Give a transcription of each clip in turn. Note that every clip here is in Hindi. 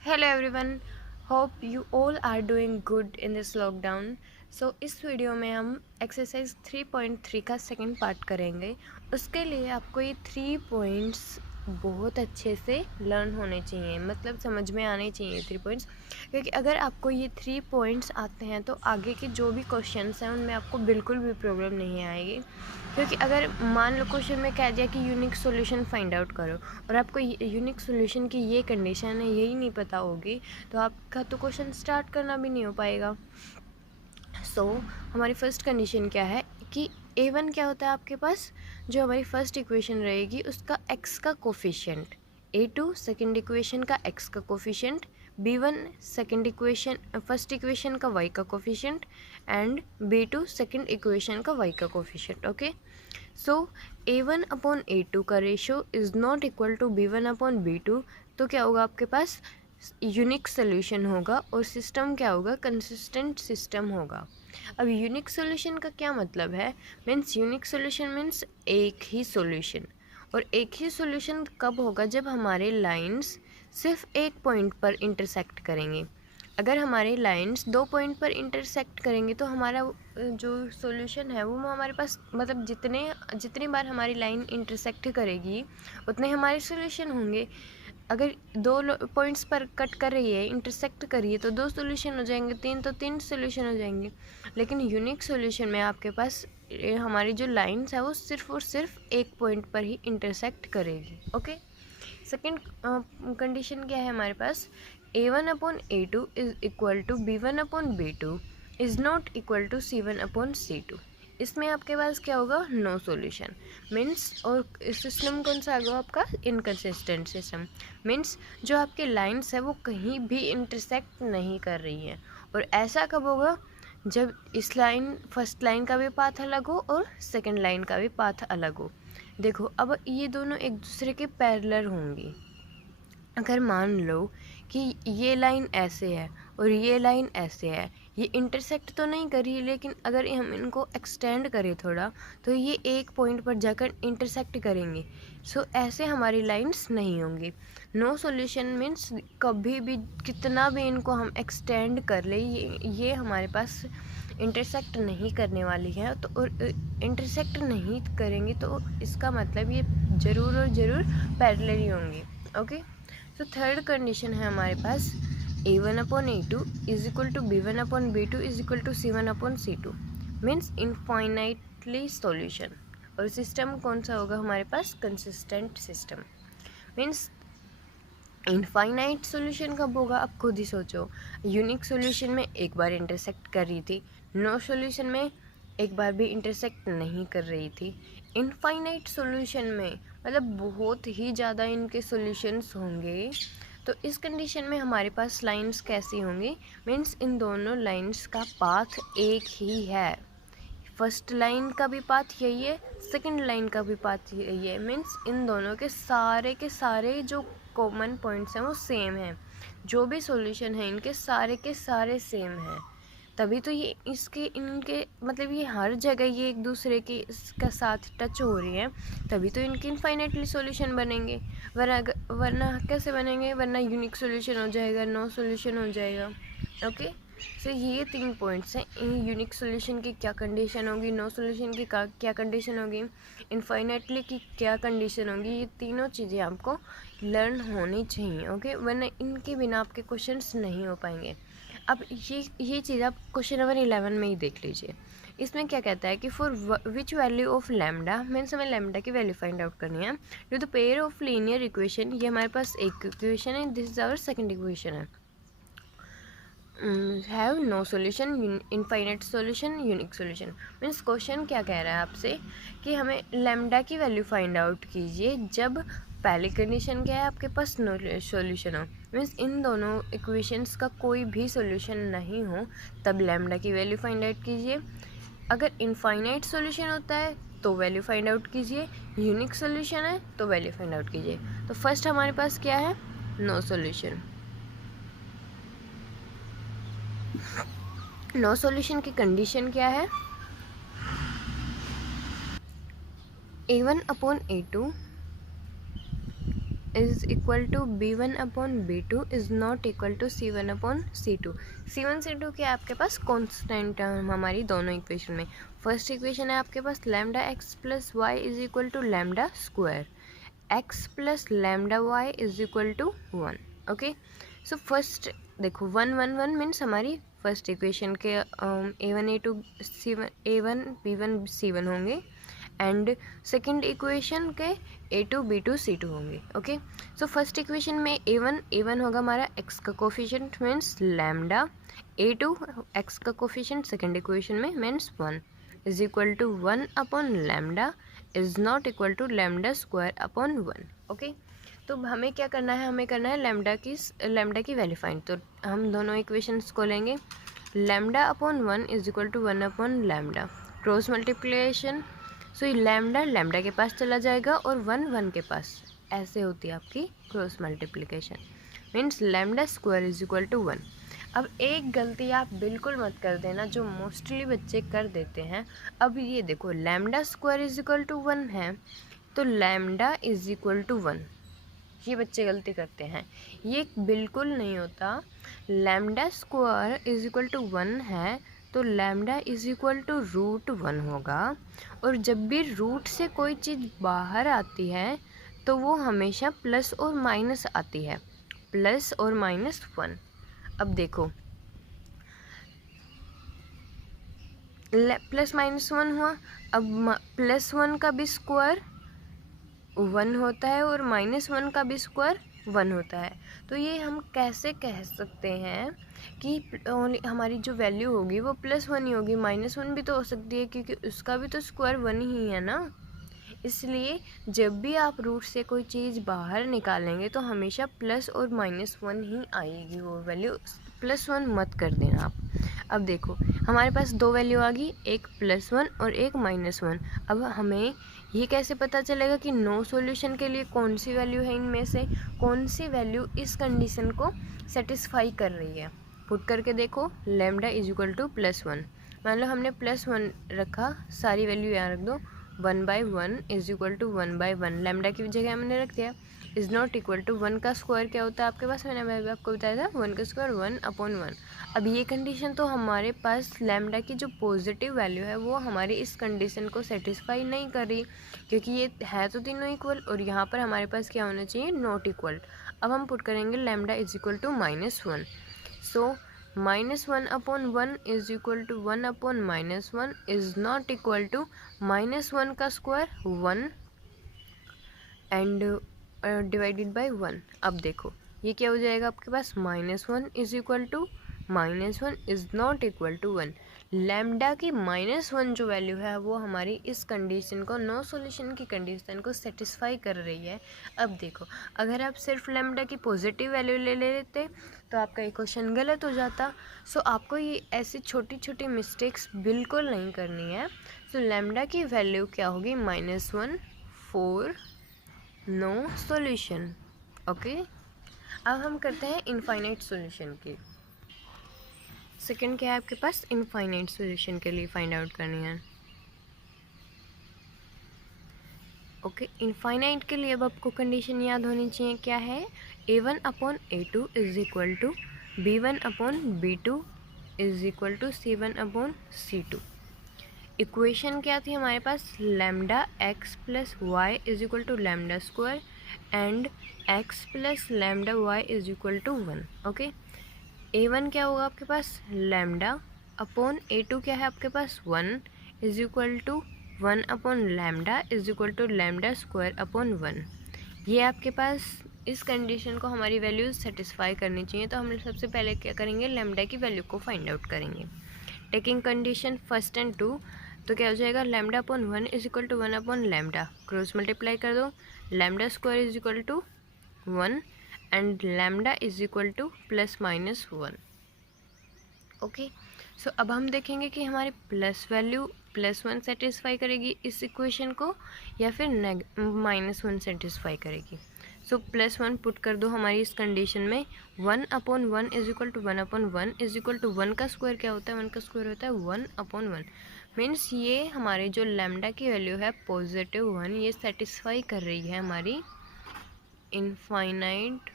Hello everyone, hope you all are doing good in this lockdown. So इस वीडियो में हम एक्सरसाइज 3.3 का सेकंड पार्ट करेंगे। उसके लिए आपको ये 3 पॉइंट्स बहुत अच्छे से लर्न होने चाहिए, मतलब समझ में आने चाहिए 3 पॉइंट्स, क्योंकि अगर आपको ये 3 पॉइंट्स आते हैं तो आगे के जो भी क्वेश्चंस हैं उनमें आपको बिल्कुल भी प्रॉब्लम नहीं आएगी। क्योंकि अगर मान लो क्वेश्चन में कह दिया कि यूनिक सॉल्यूशन फाइंड आउट करो और आपको यूनिक सॉल्यूशन की ये कंडीशन है यही नहीं पता होगी, तो आपका तो क्वेश्चन स्टार्ट करना भी नहीं हो पाएगा। हमारी फर्स्ट कंडीशन क्या है कि a1 क्या होता है आपके पास, जो हमारी फर्स्ट इक्वेशन रहेगी उसका x का कोफिशिएंट, a2 सेकेंड इक्वेशन का x का coefficient, b1 second equation first equation का y का coefficient and b2 second equation का y का coefficient. Okay, so a1 upon a2 का ratio is not equal to b1 upon b2। तो क्या होगा आपके पास, यूनिक सोल्यूशन होगा और सिस्टम क्या होगा, कंसिस्टेंट सिस्टम होगा। अब यूनिक सोल्यूशन का क्या मतलब है, मीन्स यूनिक सोल्यूशन मीन्स एक ही सोल्यूशन। और एक ही सोल्यूशन कब होगा, जब हमारे लाइंस सिर्फ एक पॉइंट पर इंटरसेक्ट करेंगे। अगर हमारे लाइंस 2 पॉइंट पर इंटरसेक्ट करेंगे तो हमारा जो सॉल्यूशन है वो हमारे पास, मतलब जितनी बार हमारी लाइन इंटरसेक्ट करेगी उतने हमारे सॉल्यूशन होंगे। अगर 2 पॉइंट्स पर कट कर रही है, इंटरसेक्ट कर रही है, तो 2 सॉल्यूशन हो जाएंगे, 3 तो 3 सॉल्यूशन हो जाएंगे। लेकिन यूनिक सॉल्यूशन में आपके पास हमारी जो लाइंस है वो सिर्फ और सिर्फ एक पॉइंट पर ही इंटरसेक्ट करेगी। ओके, सेकेंड कंडीशन क्या है हमारे पास, a1 upon a2 is equal to b1 upon b2 is not equal to c1 upon c2। इसमें आपके पास क्या होगा, नो सॉल्यूशन मीन्स, और सिस्टम कौन सा होगा आपका, इनकंसिस्टेंट सिस्टम मीन्स जो आपके लाइंस है वो कहीं भी इंटरसेक्ट नहीं कर रही हैं। और ऐसा कब होगा, जब इस लाइन फर्स्ट लाइन का भी पाथ अलग हो और सेकंड लाइन का भी पाथ अलग हो। देखो अब ये दोनों एक दूसरे के पैरेलल होंगी। अगर मान लो कि ये लाइन ऐसे है और ये लाइन ऐसे है, ये इंटरसेक्ट तो नहीं करी, लेकिन अगर हम इनको एक्सटेंड करें थोड़ा तो ये एक पॉइंट पर जाकर इंटरसेक्ट करेंगे। सो ऐसे हमारी लाइंस नहीं होंगी। नो सॉल्यूशन मीन्स कभी भी कितना भी इनको हम एक्सटेंड कर ले, ये हमारे पास इंटरसेक्ट नहीं करने वाली है। तो इंटरसेक्ट नहीं करेंगी तो इसका मतलब ये ज़रूर और ज़रूर पैरेलल ही होंगी। ओके, तो थर्ड कंडीशन है हमारे पास, a1 upon a2 is equal to b1 upon b2 is equal to c1 upon c2 means infinitely solution. और सिस्टम कौन सा होगा हमारे पास, consistent system means infinite solution कब होगा, आप खुद ही सोचो। यूनिक सॉल्यूशन में एक बार इंटरसेक्ट कर रही थी, नो सॉल्यूशन में एक बार भी इंटरसेक्ट नहीं कर रही थी। इनफाइनाइट सॉल्यूशन में मतलब बहुत ही ज़्यादा इनके सॉल्यूशंस होंगे। तो इस कंडीशन में हमारे पास लाइंस कैसी होंगी, मीन्स इन दोनों लाइंस का पाथ एक ही है। फर्स्ट लाइन का भी पाथ यही है, सेकंड लाइन का भी पाथ यही है, मीन्स इन दोनों के सारे जो कॉमन पॉइंट्स हैं वो सेम हैं। जो भी सॉल्यूशन है इनके सारे के सारे सेम हैं। तभी तो ये इसके इनके मतलब ये हर जगह ये एक दूसरे के इसका साथ टच हो रही है, तभी तो इनके इनफाइनाइटली सॉल्यूशन बनेंगे। वरना कैसे बनेंगे, वरना यूनिक सॉल्यूशन हो जाएगा, नो सॉल्यूशन हो जाएगा। ओके, सो ये 3 पॉइंट्स हैं। इन यूनिक सॉल्यूशन की क्या कंडीशन होगी, नो सॉल्यूशन की क्या कंडीशन होगी, इनफाइनाइटली की क्या कंडीशन होगी, ये तीनों चीज़ें आपको लर्न होनी चाहिए। ओके, वरना इनके बिना आपके क्वेश्चंस नहीं हो पाएंगे। अब ये चीज़ आप क्वेश्चन नंबर 11 में ही देख लीजिए। इसमें क्या कहता है कि for which value of lambda, means हमें लैम्डा की वैल्यू फाइंड आउट करनी है to the pair of linear equation. ये हमारे पास एक इक्वेशन है, this is our second equation है। Have no solution, infinite solution, unique solution. Means question क्या कह रहा है आपसे कि हमें लैम्डा की वैल्यू फाइंड आउट कीजिए जब पहली कंडीशन क्या है, आपके पास नो सॉल्यूशन हो, मीन्स इन दोनों इक्वेशंस का कोई भी सॉल्यूशन नहीं हो, तब लैम्डा की वैल्यू फाइंड आउट कीजिए। अगर इनफाइनाइट सॉल्यूशन होता है तो वैल्यू फाइंड आउट कीजिए, यूनिक सॉल्यूशन है तो वैल्यू फाइंड आउट कीजिए। तो फर्स्ट हमारे पास क्या है, नो सॉल्यूशन। नो सॉल्यूशन की कंडीशन क्या है, a1 upon a2 is equal to B1 upon B2 is not equal to C1 upon C2। C1 C2 के आपके पास कॉन्स्टेंट टर्म हमारी दोनों इक्वेशन में। फर्स्ट इक्वेशन है आपके पास lambda x plus y is equal to lambda square x plus lambda y is equal to 1। Okay, so first देखो 1 1 1 मीन्स हमारी फर्स्ट इक्वेशन के A1 A2 C1 A1 B1 C1 होंगे एंड सेकेंड इक्वेशन के A2 B2 C2 होंगे। ओके, सो फर्स्ट इक्वेशन में A1 होगा हमारा x का coefficient means lambda, A2 x का कोफिशिएंट सेकेंड इक्वेशन में means 1 is equal to 1 upon lambda is not equal to lambda square upon 1। Okay, तो हमें क्या करना है, हमें करना है लैम्डा की वैल्यू फाइंड। तो हम दोनों इक्वेशंस को लेंगे, lambda upon 1 is equal to 1 upon lambda, cross multiplication. So ये लैम्डा के पास चला जाएगा और 1 1 के पास, ऐसे होती है आपकी cross multiplication means lambda square is equal to 1। अब एक गलती आप बिल्कुल मत कर देना जो मोस्टली बच्चे कर देते हैं। अब ये देखो lambda square is equal to 1 है तो लैम्डा इज इक्वल टू 1, ये बच्चे गलती करते हैं, ये बिल्कुल नहीं होता। Lambda square is equal to 1 है तो लैम्डा इज इक्वल टू √1 होगा, और जब भी रूट से कोई चीज़ बाहर आती है तो वो हमेशा प्लस और माइनस आती है, प्लस और माइनस 1। अब देखो प्लस माइनस 1 हुआ, अब प्लस 1 का भी स्क्वायर 1 होता है और माइनस 1 का भी स्क्वायर 1 होता है। तो ये हम कैसे कह सकते हैं कि हमारी जो वैल्यू होगी वो +1 ही होगी, -1 भी तो हो सकती है क्योंकि उसका भी तो स्क्वायर 1 ही है ना। इसलिए जब भी आप रूट से कोई चीज़ बाहर निकालेंगे तो हमेशा प्लस और -1 ही आएगी वो वैल्यू, +1 मत कर देना आप। अब देखो हमारे पास दो वैल्यू आ गई, एक +1 और एक -1। अब हमें ये कैसे पता चलेगा कि नो सॉल्यूशन के लिए कौन सी वैल्यू है, इनमें से कौन सी वैल्यू इस कंडीशन को सेटिस्फाई कर रही है। पुट करके देखो, लैम्डा इज इक्वल टू +1, मान लो हमने +1 रखा, सारी वैल्यू यहाँ रख दो, 1/1 इज इक्वल टू 1/1, लैम्डा की जगह हमने रख दिया, इज़ नॉट इक्वल टू 1 का स्क्वायर क्या होता है आपके पास, मैंने अभी आपको बताया था 1 का स्क्वायर 1 अपॉन 1। अब ये कंडीशन तो हमारे पास लैम्डा की जो पॉजिटिव वैल्यू है वो हमारी इस कंडीशन को सेटिस्फाई नहीं कर रही, क्योंकि ये है तो तीनों इक्वल और यहाँ पर हमारे पास क्या होना चाहिए, नॉट इक्वल। अब हम पुट करेंगे lambda is equal to -1, so -1 upon 1 is equal to 1 upon -1 is not equal to -1 का स्क्वायर 1 एंड डिवाइडेड बाय 1। अब देखो ये क्या हो जाएगा आपके पास, -1 is equal to -1 is not equal to 1। Lambda की -1 जो वैल्यू है वो हमारी इस कंडीशन को, नो सॉल्यूशन की कंडीशन को सेटिस्फाई कर रही है। अब देखो अगर आप सिर्फ लैम्डा की पॉजिटिव वैल्यू ले लेते तो आपका ये क्वेश्चन गलत हो जाता। सो आपको ये ऐसी छोटी छोटी मिस्टेक्स बिल्कुल नहीं करनी है। सो लैम्डा की वैल्यू क्या होगी, -1 4 नो सॉल्यूशन। ओके, अब हम करते हैं इनफाइनाइट सॉल्यूशन की। सेकंड क्या है आपके पास, इनफाइनाइट सॉल्यूशन के लिए फाइंड आउट करनी है। ओके, इनफाइनाइट के लिए अब आपको कंडीशन याद होनी चाहिए, क्या है, A1 upon A2 is equal to B1 upon B2 is equal to C1 upon C2। Equation क्या थी हमारे पास, lambda x plus y is equal to lambda square and x plus lambda y is equal to 1। Okay, A1 क्या होगा आपके पास, लैम्डा अपॉन A2 क्या है आपके पास 1 is equal to 1 upon lambda is equal to lambda square upon 1। ये आपके पास इस कंडीशन को हमारी वैल्यूज सेटिस्फाई करनी चाहिए। तो हम सबसे पहले क्या करेंगे, लैम्डा की वैल्यू को फाइंड आउट करेंगे। टेकिंग कंडीशन फर्स्ट एंड 2, तो क्या हो जाएगा, lambda upon 1 is equal to 1 upon lambda, cross multiply कर दो, lambda square is equal to 1 and lambda is equal to +-1। Okay, so अब हम देखेंगे कि हमारी प्लस वैल्यू +1 सेटिस्फाई करेगी इस इक्वेशन को या फिर -1 सेटिस्फाई करेगी। सो +1 पुट कर दो हमारी इस कंडीशन में, 1 upon 1 is equal to 1 upon 1 is equal to 1 का स्क्वायर क्या होता है, 1 का स्क्वायर होता है 1 अपॉन 1। मीन्स ये हमारे जो लैम्डा की वैल्यू है +1 ये सेटिस्फाई कर रही है हमारी इनफाइनाइट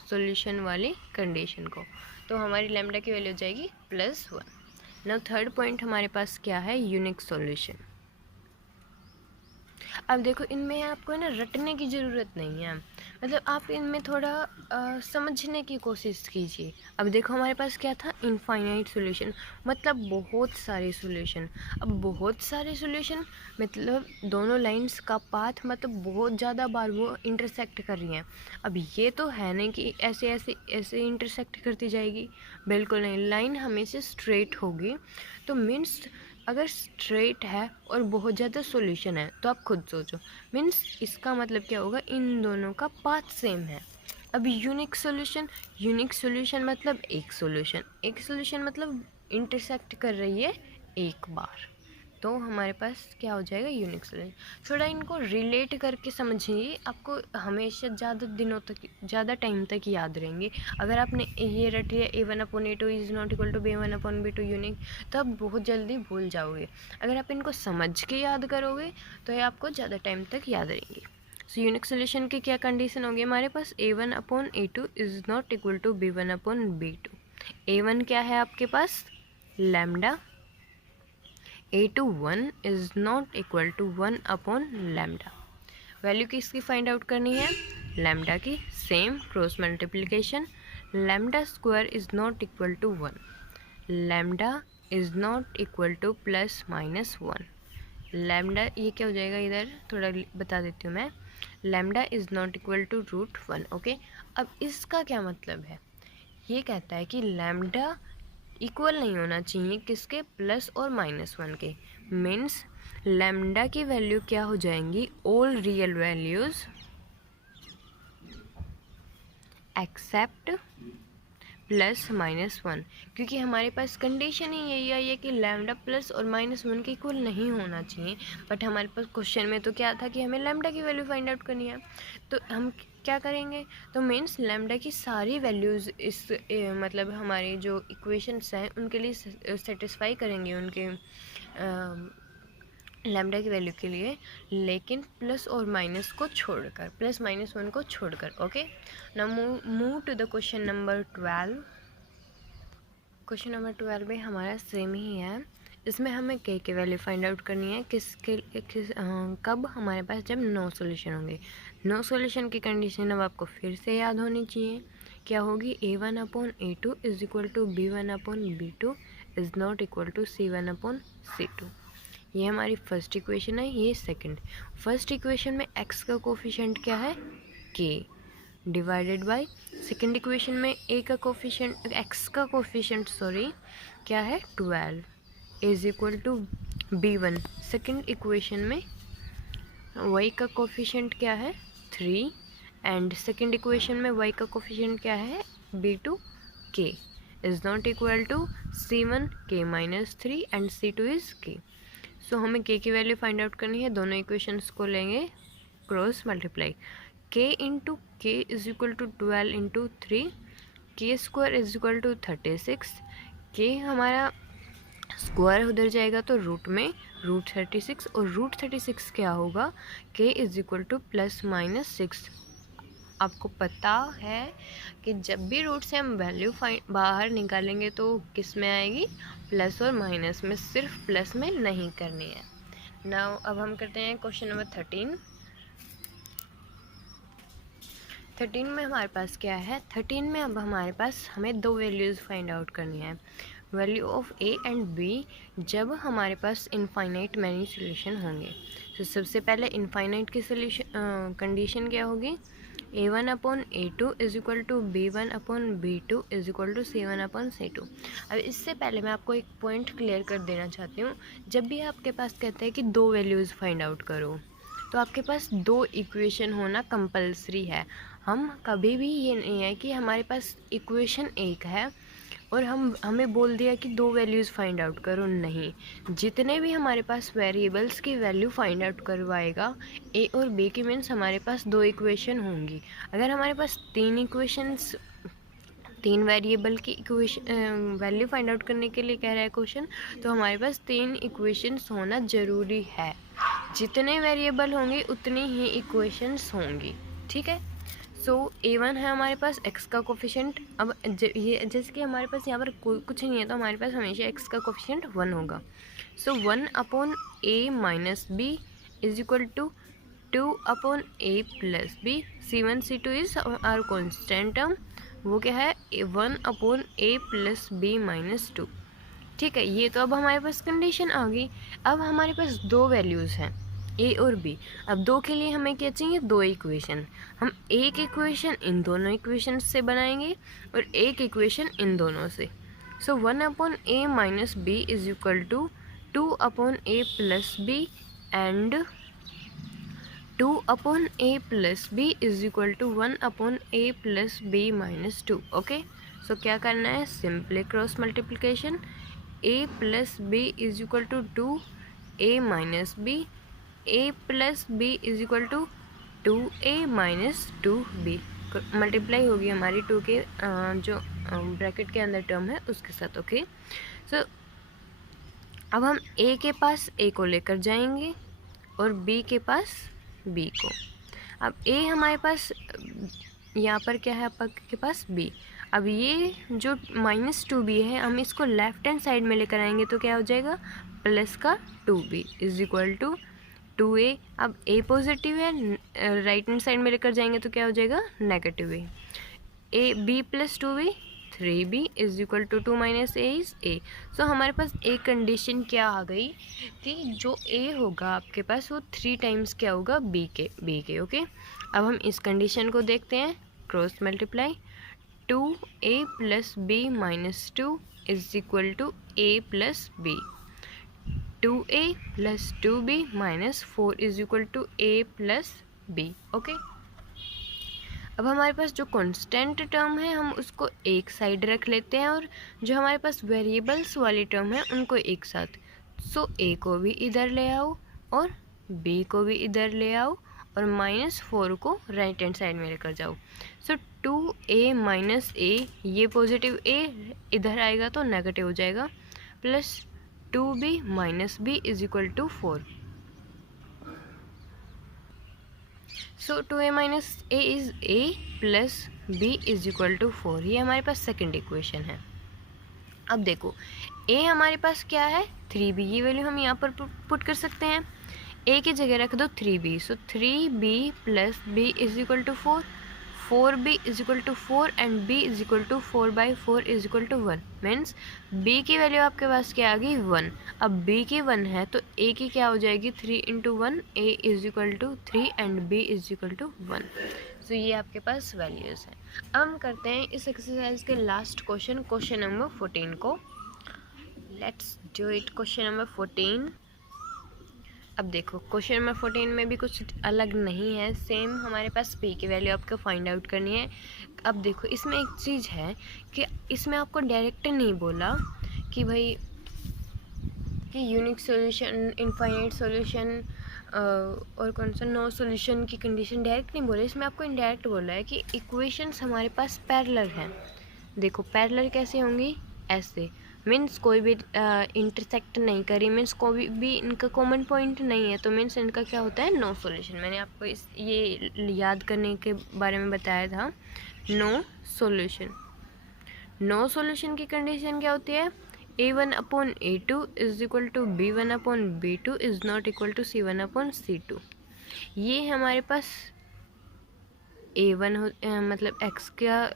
सॉल्यूशन वाली कंडीशन को, तो हमारी लैम्डा की वैल्यू हो जाएगी +1। नाउ थर्ड पॉइंट हमारे पास क्या है, यूनिक सॉल्यूशन। अब देखो इनमें आपको ना रटने की ज़रूरत नहीं है, मतलब आप इनमें थोड़ा समझने की कोशिश कीजिए। अब देखो हमारे पास क्या था, इनफाइनाइट सॉल्यूशन, मतलब बहुत सारे सॉल्यूशन। अब बहुत सारे सॉल्यूशन मतलब दोनों लाइंस का पाथ मतलब बहुत ज़्यादा बार वो इंटरसेक्ट कर रही हैं। अब ये तो है नहीं कि ऐसे ऐसे ऐसे इंटरसेक्ट करती जाएगी, बिल्कुल नहीं, लाइन हमेशा स्ट्रेट होगी। तो मीन्स अगर स्ट्रेट है और बहुत ज़्यादा सॉल्यूशन है तो आप खुद सोचो, मीन्स इसका मतलब क्या होगा, इन दोनों का पाथ सेम है। अब यूनिक सॉल्यूशन मतलब एक सॉल्यूशन मतलब इंटरसेक्ट कर रही है एक बार, तो हमारे पास क्या हो जाएगा, यूनिक सॉल्यूशन। थोड़ा इनको रिलेट करके समझिए, आपको हमेशा ज़्यादा दिनों तक, ज़्यादा टाइम तक याद रहेंगे। अगर आपने ये रट लिया A1/A2 is not equal to B1/B2 unique, तो आप बहुत जल्दी भूल जाओगे। अगर आप इनको समझ के याद करोगे तो ये आपको ज़्यादा टाइम तक याद रहेंगे। सो यूनिक सोल्यूशन की क्या कंडीशन होगी हमारे पास, A1/A2 is not equal to B1/B2। A1 क्या है आपके पास, lambda, A2 1 is not equal to 1/लैम्डा। वैल्यू किसकी फाइंड आउट करनी है, लैम्डा की, same cross multiplication, lambda square is not equal to 1, lambda is not equal to +-1। Lambda ये क्या हो जाएगा, इधर थोड़ा बता देती हूँ मैं, lambda is not equal to √1। Okay, अब इसका क्या मतलब है, ये कहता है कि लैम्डा इक्वल नहीं होना चाहिए किसके, प्लस और -1 के। मीन्स लैम्डा की वैल्यू क्या हो जाएंगी, ऑल रियल वैल्यूज एक्सेप्ट +-1, क्योंकि हमारे पास कंडीशन ही यही आई है कि लैम्डा प्लस और -1 के इक्वल नहीं होना चाहिए। बट हमारे पास क्वेश्चन में तो क्या था कि हमें लैम्डा की वैल्यू फाइंड आउट करनी है, तो हम क्या करेंगे, तो मीन्स लैम्डा की सारी वैल्यूज़ इस मतलब हमारे जो इक्वेशंस हैं उनके लिए सेटिस्फाई करेंगे, उनके लैम्डा की वैल्यू के लिए, लेकिन प्लस और माइनस को छोड़कर, +-1 को छोड़कर। Okay, now move to the question number 12। Question number 12 में हमारा सेम ही है, इसमें हमें के वैल्यू फाइंड आउट करनी है, कब हमारे पास, जब नो सॉल्यूशन होंगे। नो सॉल्यूशन की कंडीशन अब आपको फिर से याद होनी चाहिए, क्या होगी, A1/A2 is equal to B1/B2 is not equal to C1/C2। ये हमारी फर्स्ट इक्वेशन है, ये सेकंड। फर्स्ट इक्वेशन में x का कोफिशिएंट क्या है, k, divided by second equation में a का कोफिशिएंट, x का कोफिशिएंट क्या है, 12 is equal to b1। Second equation में y का कोफिशिएंट क्या है, 3, एंड सेकंड इक्वेशन में y का कोफिशिएंट क्या है, b2, k is not equal to C1 k-3 and C2 is k। So हमें k की वैल्यू फाइंड आउट करनी है, दोनों इक्वेशंस को लेंगे क्रॉस मल्टीप्लाई, k इंटू के इज इक्वल टू 12 इंटू 3, के स्क्वायर इज इक्वल टू 36, के हमारा स्क्वायर उधर जाएगा तो रूट में √36, और √36 क्या होगा, k इज इक्वल टू +-6। आपको पता है कि जब भी रूट से हम वैल्यू बाहर निकालेंगे तो किस में आएगी, प्लस और माइनस में, सिर्फ प्लस में नहीं करनी है। नाउ अब हम करते हैं क्वेश्चन नंबर 13। 13 में हमारे पास क्या है, 13 में अब हमारे पास हमें दो वैल्यूज़ फाइंड आउट करनी है, value of a and b, जब हमारे पास इनफाइनाइट मैनी सोल्यूशन होंगे। तो सबसे पहले इनफाइनाइट की सोल्यूशन कंडीशन क्या होगी, A1/A2 is equal to B1/B2 is equal to C1/C2। अब इससे पहले मैं आपको एक पॉइंट क्लियर कर देना चाहती हूँ, जब भी आपके पास कहते हैं कि दो वैल्यूज़ फाइंड आउट करो, तो आपके पास दो इक्वेशन होना कंपलसरी है। हम कभी भी ये नहीं है कि हमारे पास इक्वेशन एक है और हमें बोल दिया कि दो वैल्यूज़ फाइंड आउट करो, नहीं, जितने भी हमारे पास वेरिएबल्स की वैल्यू फाइंड आउट करवाएगा ए और बी की, मीन्स हमारे पास दो इक्वेशन होंगी। अगर हमारे पास तीन वेरिएबल की इक्वेशन वैल्यू फाइंड आउट करने के लिए कह रहा है क्वेश्चन, तो हमारे पास 3 इक्वेशंस होना ज़रूरी है। जितने वेरिएबल होंगे उतनी ही इक्वेशंस होंगी, ठीक है। सो A1 है हमारे पास x का कोफिशिएंट। अब ये जैसे कि हमारे पास यहाँ पर कुछ नहीं है तो हमारे पास हमेशा x का कोफिशिएंट 1 होगा। So 1/a minus b is equal to 2/a plus b. C1 C2 is are constant term, वो क्या है 1/a प्लस बी माइनस 2। ठीक है, ये तो अब हमारे पास कंडीशन आ गई। अब हमारे पास दो वैल्यूज़ हैं ए और बी। अब दो के लिए हमें क्या चाहिए, दो इक्वेशन। हम एक इक्वेशन इन दोनों इक्वेशन से बनाएंगे और एक इक्वेशन इन दोनों से। So 1/a minus b is equal to 2/a plus b and 2/a plus b is equal to 1/a plus b minus 2। Okay, so क्या करना है, simply cross multiplication. a plus b is equal to 2a minus b, a plus b is equal to 2a minus 2b। Multiply होगी हमारी 2 के जो ब्रैकेट के अंदर टर्म है उसके साथ। ओके, सो अब हम a के पास a को लेकर जाएंगे और b के पास b को। अब a हमारे पास यहाँ पर क्या है आपके पास b। अब ये जो -2b है हम इसको लेफ्ट हैंड साइड में लेकर आएंगे तो क्या हो जाएगा, प्लस का 2b is equal to 2a। अब a पॉजिटिव है, राइट हैंड साइड में लेकर जाएंगे तो क्या हो जाएगा, negative a b plus 2b 3b is equal to 2 minus a is a। So हमारे पास एक कंडीशन क्या आ गई कि जो a होगा आपके पास वो 3 टाइम्स क्या होगा, b के। ओके, अब हम इस कंडीशन को देखते हैं, cross multiply 2a plus b minus 2 is equal to a plus b। 2a plus 2b minus 4 is equal to a plus b। Okay, अब हमारे पास जो कांस्टेंट टर्म है हम उसको एक साइड रख लेते हैं और जो हमारे पास वेरिएबल्स वाली टर्म है उनको एक साथ। सो a को भी इधर ले आओ और b को भी इधर ले आओ और -4 को राइट हैंड साइड में लेकर जाओ। सो 2a माइनस a, ये पॉजिटिव a इधर आएगा तो नेगेटिव हो जाएगा, plus 2b minus b is equal to 4। So 2a minus a is a plus b is equal to 4। ये हमारे पास सेकेंड इक्वेशन है। अब देखो a हमारे पास क्या है 3b, ये वैल्यू हम यहाँ पर पुट कर सकते हैं। a की जगह रख दो 3b, so 3b plus b is equal to 4, 4b is equal to 4 and b is equal to 4/4 is equal to 1। Means b की वैल्यू आपके पास क्या आ गई 1। अब b की 1 है तो a की क्या हो जाएगी 3 × 1, a is equal to 3 and b is equal to 1। So ये आपके पास वैल्यूज़ हैं। अब हम करते हैं इस एक्सरसाइज के लास्ट क्वेश्चन, क्वेश्चन नंबर 14 को। Let's do it. Question number 14। अब देखो क्वेश्चन नंबर 14 में भी कुछ अलग नहीं है, सेम हमारे पास p की वैल्यू आपको फाइंड आउट करनी है। अब देखो इसमें एक चीज़ है कि इसमें आपको डायरेक्ट नहीं बोला कि भाई कि यूनिक सॉल्यूशन, इनफाइनाइट सॉल्यूशन और कौन सा नो सॉल्यूशन की कंडीशन डायरेक्ट नहीं बोले, इसमें आपको इनडायरेक्ट बोला है कि इक्वेशंस हमारे पास पैरेलल हैं। देखो पैरेलल कैसे होंगी, ऐसे मीन्स कोई भी इंटरसेक्ट नहीं करी, मीन्स कोई भी इनका कॉमन पॉइंट नहीं है, तो मीन्स इनका क्या होता है नो सॉल्यूशन। मैंने आपको ये याद करने के बारे में बताया था, नो सॉल्यूशन। नो सॉल्यूशन की कंडीशन क्या होती है, a1/a2 is equal to b1/b2 is not equal to c1/c2। ये हमारे पास a1 मतलब x का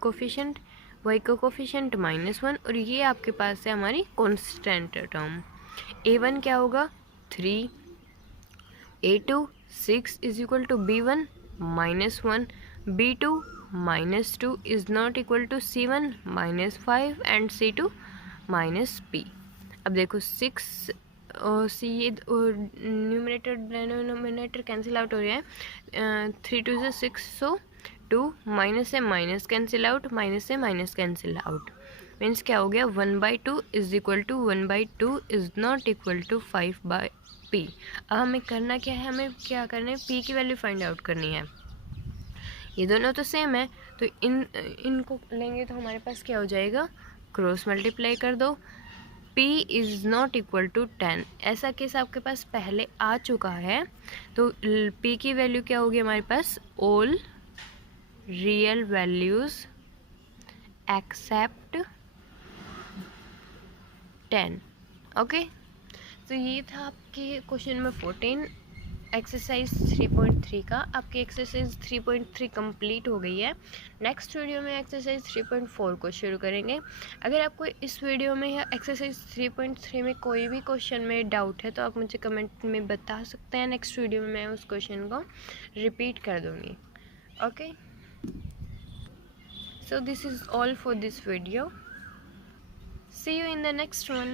कोफिशिएंट, y का कोफिशिएंट -1 और ये आपके पास है हमारी कांस्टेंट टर्म। a1 क्या होगा 3, a2 6 is equal to b1 -1, b2 -2 is not equal to c1 -5 and c2 -p। अब देखो 6 और सी ये न्यूमरेटर डिनोमिनेटर कैंसिल आउट हो रहा है, 3 2 से 6, सो 2 माइनस से माइनस कैंसिल आउट, माइनस से माइनस कैंसिल आउट, मीन्स क्या हो गया 1/2 is equal to 1/2 is not equal to 5/p। अब हमें करना क्या है, हमें क्या करना है p की वैल्यू फाइंड आउट करनी है। ये दोनों तो सेम है तो इनको लेंगे तो हमारे पास क्या हो जाएगा, क्रॉस मल्टीप्लाई कर दो, p is not equal to 10। ऐसा केस आपके पास पहले आ चुका है, तो p की वैल्यू क्या होगी हमारे पास, all real values except 10। Okay, तो ये था आपके क्वेश्चन नंबर 14 एक्सरसाइज 3.3 का। आपकी एक्सरसाइज 3.3 कंप्लीट हो गई है। नेक्स्ट वीडियो में एक्सरसाइज 3.4 को शुरू करेंगे। अगर आपको इस वीडियो में या एक्सरसाइज 3.3 में कोई भी क्वेश्चन में डाउट है तो आप मुझे कमेंट में बता सकते हैं। नेक्स्ट वीडियो में मैं उस क्वेश्चन को रिपीट कर दूँगी। Okay, so this is all for this video. See you in the next one.